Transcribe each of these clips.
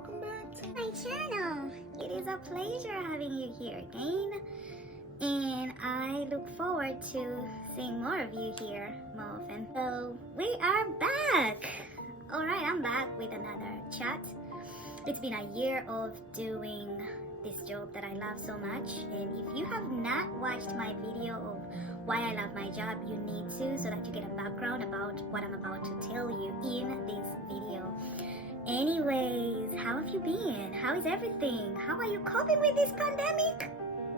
welcome back to my channel. It is a pleasure having you here again, and I look forward to seeing more of you here more often. So we are back. Alright, I'm back with another chat. It's been a year of doing this job that I love so much, and if you have not watched my video of why I love my job, you need to, so that you get a background about what I'm about to tell you in this video. Anyways, how have you been? How is everything? How are you coping with this pandemic?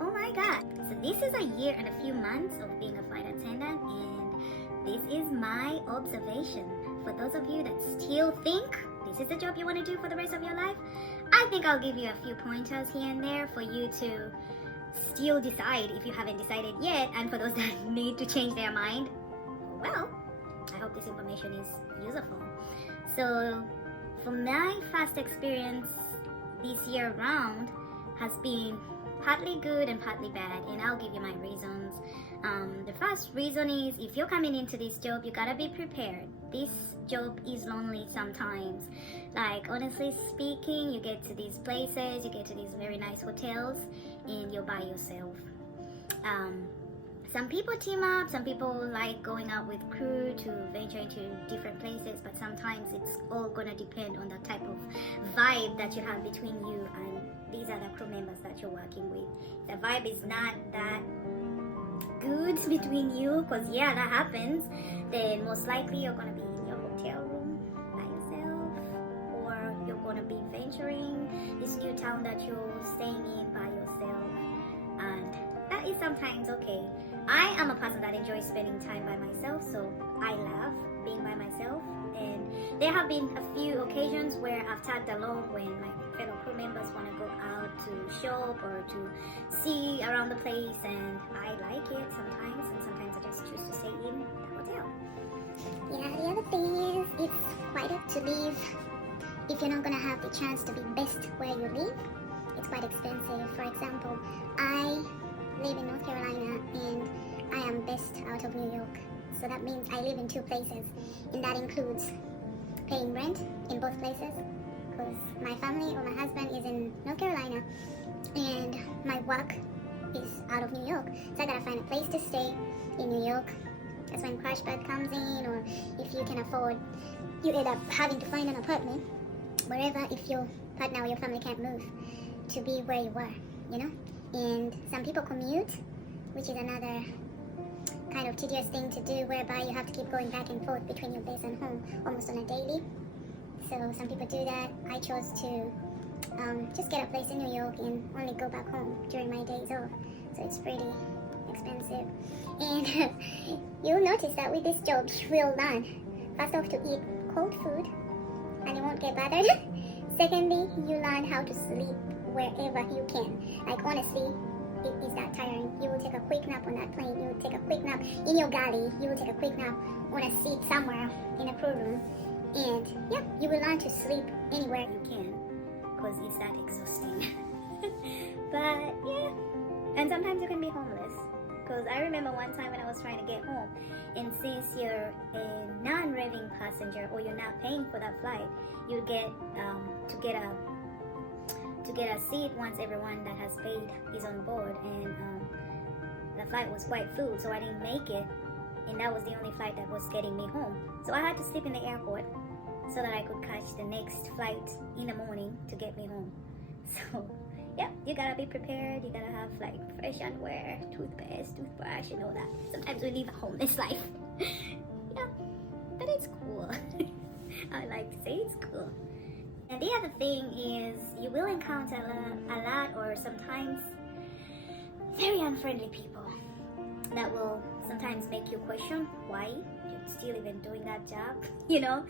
Oh my god. So this is a year and a few months of being a flight attendant, and this is my observation. For those of you that still think this is the job you want to do for the rest of your life, I think I'll give you a few pointers here and there for you to still decide if you haven't decided yet, and for those that need to change their mind, well, I hope this information is useful. So for my first experience this year round has been partly good and partly bad, and I'll give you my reasons. The first reason is, if you're coming into this job, you gotta be prepared. This job is lonely sometimes. Like, honestly speaking, you get to these places, you get to these very nice hotels, and you're by yourself. Some people team up, some people like going out with crew to venture into different places, but sometimes it's all gonna depend on the type of vibe that you have between you and these other crew members that you're working with. The vibe is not that good between you, because yeah, that happens, then most likely you're gonna be in your hotel room by yourself, or you're gonna be venturing this new town that you're staying in by yourself, and that is sometimes okay. I am a person that enjoys spending time by myself, so I love being by myself, and there have been a few occasions where I've tagged along when my fellow crew members want to go out to shop or to see around the place, and I like it sometimes, and sometimes I just choose to stay in the hotel. Yeah, the other thing is, it's quite up to live. If you're not going to have the chance to be best where you live, it's quite expensive. For example, I live in North Carolina and I am best out of New York. So that means I live in two places, and that includes paying rent in both places, because my family or my husband is in North Carolina and my work is out of New York. So I gotta find a place to stay in New York. That's when crash bed comes in, or if you can afford, you end up having to find an apartment wherever, if your partner or your family can't move to be where you are, you know? And some people commute, which is another kind of tedious thing to do, whereby you have to keep going back and forth between your base and home almost on a daily. So some people do that. I chose to just get a place in New York and only go back home during my days off. So it's pretty expensive. And you'll notice that with this job, you will learn, first off, to eat cold food and you won't get bothered. Secondly, you learn how to sleep wherever you can. Like, honestly, it is that tiring. You will take a quick nap on that plane. You will take a quick nap in your galley. You will take a quick nap on a seat somewhere in a crew room. And yeah, you will learn to sleep anywhere You can, because it's that exhausting. But yeah, and sometimes you can be homeless. Because I remember one time when I was trying to get home, and since you're a non-raving passenger, or you're not paying for that flight, you get to get a seat once everyone that has paid is on board, and the flight was quite full, so I didn't make it, and that was the only flight that was getting me home. So I had to sleep in the airport so that I could catch the next flight in the morning to get me home. So yeah, you gotta be prepared. You gotta have like fresh underwear, toothpaste, toothbrush, and all that. Sometimes we live a homeless life. Yeah, but it's cool. I like to say it's cool. And the other thing is, you will encounter a lot or sometimes very unfriendly people that will sometimes make you question why you're still even doing that job. You know,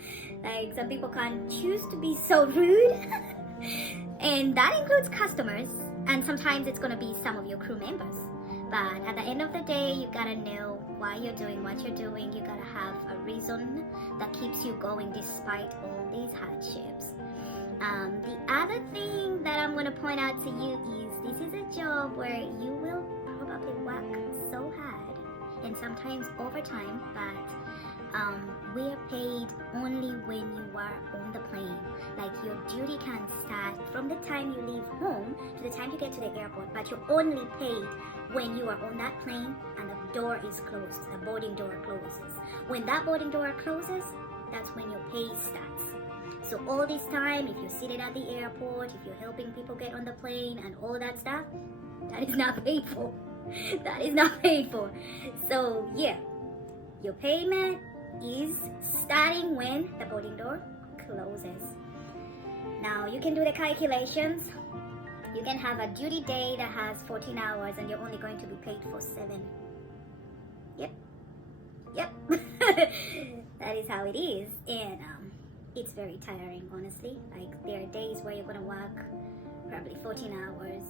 like, some people can choose to be so rude. And that includes customers, and sometimes it's gonna be some of your crew members. But at the end of the day, you gotta know why you're doing what you're doing. You gotta have a reason that keeps you going despite all these hardships. The other thing that I'm gonna point out to you is, this is a job where you will probably work so hard and sometimes overtime, but we're paid only when you are on the plane. Like your duty can start from the time you leave home to the time you get to the airport, but you're only paid when you are on that plane and the door is closed, the boarding door closes. When that boarding door closes, that's when your pay starts. So all this time, if you're sitting at the airport, if you're helping people get on the plane and all that stuff, that is not paid for. That is not paid for. So yeah, your payment is starting when the boarding door closes. Now you can do the calculations. You can have a duty day that has 14 hours and you're only going to be paid for 7. Yep. That is how it is. And it's very tiring, honestly. Like there are days where you're gonna work probably 14 hours.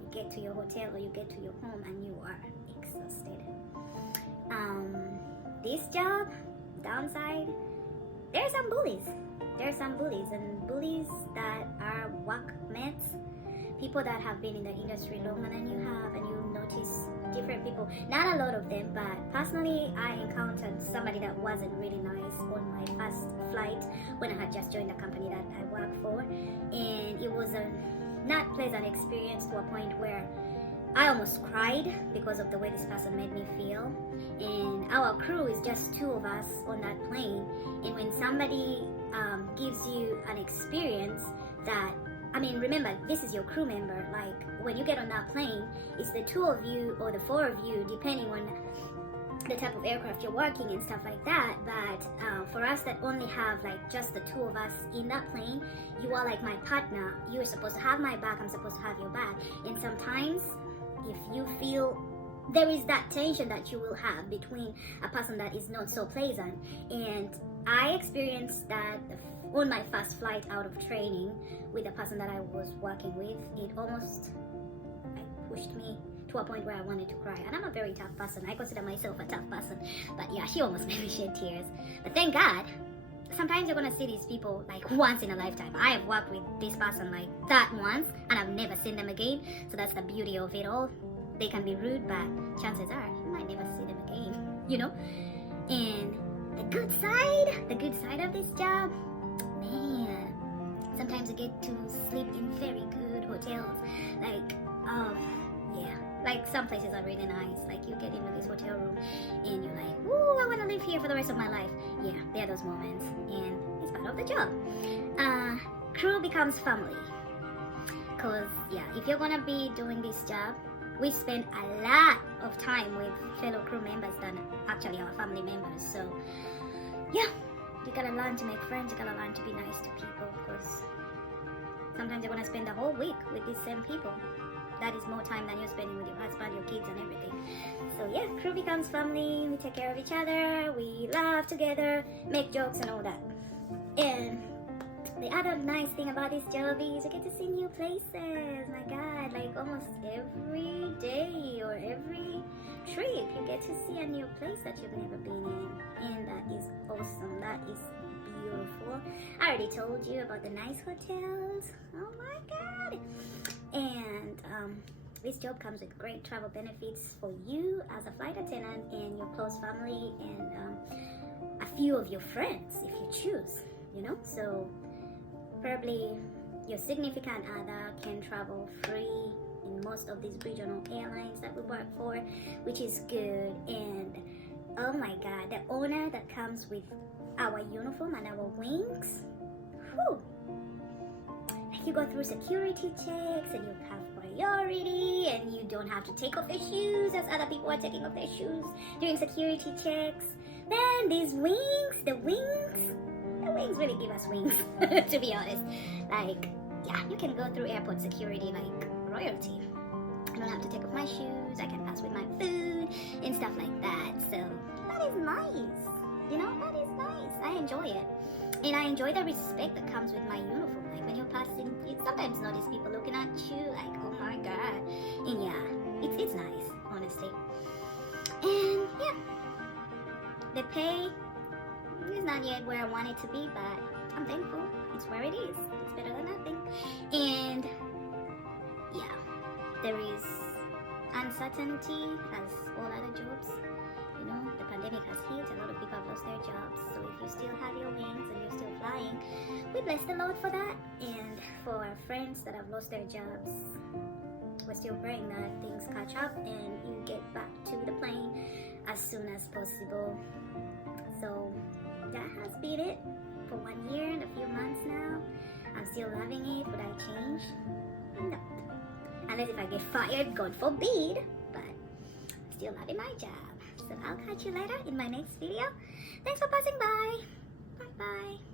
You get to your hotel or you get to your home and you are exhausted. This job, downside, there are some bullies. There are some bullies, and bullies that are workmates, people that have been in the industry longer than you have, and you notice different people. Not a lot of them, but personally I encountered somebody that wasn't really nice on my first flight when I had just joined the company that I work for, and it was a not pleasant experience to a point where I almost cried because of the way this person made me feel. And our crew is just 2 of us on that plane, and when somebody gives you an experience that, I mean, remember, this is your crew member. Like when you get on that plane, it's the 2 of you or the 4 of you, depending on the type of aircraft you're working and stuff like that. But for us that only have like just the 2 of us in that plane, you are like my partner. You're supposed to have my back, I'm supposed to have your back. And sometimes if you feel there is that tension that you will have between a person that is not so pleasant. And I experienced that on my first flight out of training with the person that I was working with. It almost pushed me to a point where I wanted to cry. And I'm a very tough person. I consider myself a tough person. But yeah, she almost made me shed tears. But thank God, sometimes you're gonna see these people like once in a lifetime. I have worked with this person like that once, and I've never seen them again. So that's the beauty of it all. They can be rude, but chances are you might never see them again, you know? And the good side of this job, man, sometimes you get to sleep in very good hotels. Like, yeah, like some places are really nice. Like you get into this hotel room and you're like, ooh, I want to live here for the rest of my life. Yeah, there are those moments, and it's part of the job. Crew becomes family. Cause yeah, if you're gonna be doing this job, we spend a lot of time with fellow crew members than actually our family members. So yeah, you gotta learn to make friends, you gotta learn to be nice to people, because sometimes you're gonna spend the whole week with these same people. That is more time than you're spending with your husband, your kids, and everything. So yeah, crew becomes family. We take care of each other, we laugh together, make jokes and all that. And the other nice thing about this job is you get to see new places. My God, like almost every day or every trip, you get to see a new place that you've never been in. And that is awesome. That is beautiful. I already told you about the nice hotels. Oh my God. And this job comes with great travel benefits for you as a flight attendant and your close family and a few of your friends if you choose, you know. So probably your significant other can travel free in most of these regional airlines that we work for, which is good. And oh my God, the honor that comes with our uniform and our wings, whew. Like you go through security checks and you have priority and you don't have to take off your shoes as other people are taking off their shoes during security checks. Then these wings, the wings really give us wings, to be honest. Like, yeah, you can go through airport security like royalty. I don't have to take off my shoes, I can pass with my food and stuff like that. So that is nice, you know, that is nice. I enjoy it. And I enjoy the respect that comes with my uniform. Like when you're passing, you sometimes notice people looking at you like, oh my God. And yeah, it's nice, honestly. And yeah, the pay is not yet where I want it to be, but I'm thankful. It's where it is. It's better than nothing. And yeah, there is uncertainty as all other jobs. You know, the pandemic has hit, a lot of people have lost their jobs. So if you still have your wings and you're still flying, we bless the Lord for that. And for our friends that have lost their jobs, we're still praying that things catch up and you get back to the plane as soon as possible. So that has been it for 1 year and a few months now. I'm still loving it. Would I change? No. Unless if I get fired, God forbid. But still loving my job. So I'll catch you later in my next video. Thanks for passing by. Bye bye.